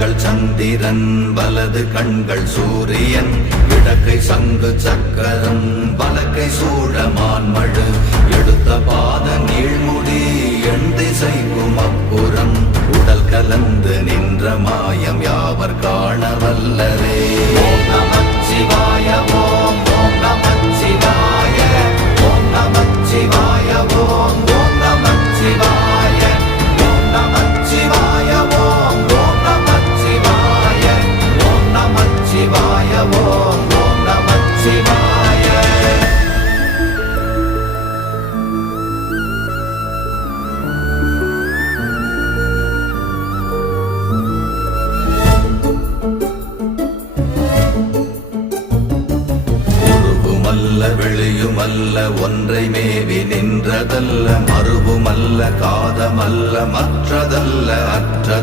கண்கள் சந்திரன் வலது கண்கள் சூரியன் இடக்கை சங்கு சக்கரம் வலக்கை சூழமான்மழு எடுத்த பாத நீழ்முடி எண் திசைக்கும் அப்புறம் உடல் கலந்து நின்ற மாயம் யாவர் காண வல்லரே. ஓம் நமச்சிவாய ஓம் ஓம் நமச்சிவாய ஓம் நமச்சிவாய ஓம் ஓம் நமச்சிவாய ஓம் நமச்சிவாய ஓம் ஓம் நமச்சிவாய ஓம் நமச்சிவாய ஓம் ஓம் நமச்சிவாய. வெளியுமல்ல ஒன்றை மேவி நின்றதல்ல மறுவுமல்ல காதமல்ல மற்றதல்ல அற்ற